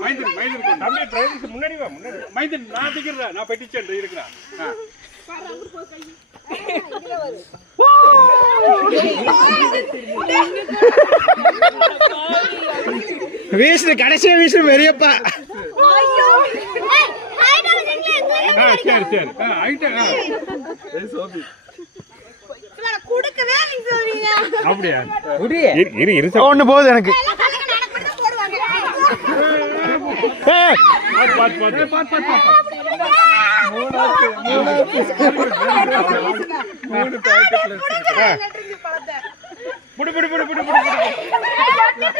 மைந்தன் மைந்தன். தம்பி டிரைவருக்கு முன்னாடி வா முன்னாடி. மைந்தன் நான் திக்கிறேன் நான் பெட்டிச்சேன் இருக்கிறேன் ஆ. வீசு கடைசியா வீசு பெரியப்பா ஆ சரி சரி ஆ ஆயிட்டேன் அப்படியா இரு இரு. ஒண்ணு போகுது எனக்கு. புடி புடி புடி புடி புடி புடி.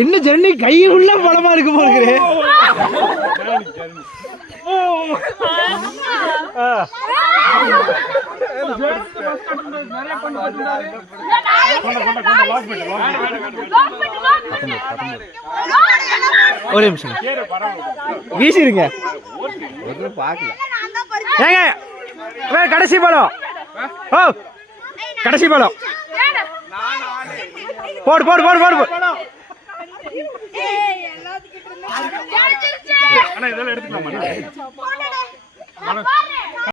இன்னும் ஜெர்னி? கை உள்ள பலமா இருக்கு. பண்ணு லாக் பண்ணு ஒரு நிமிஷம். வீசிருங்க. பறிச்சேன் ஏங்க கடைசி பழம் ஓ கடைசி பழம் போடு போடு போடு போடு. அண்ணா இதெல்லாம் எடுத்துக்கலாமா.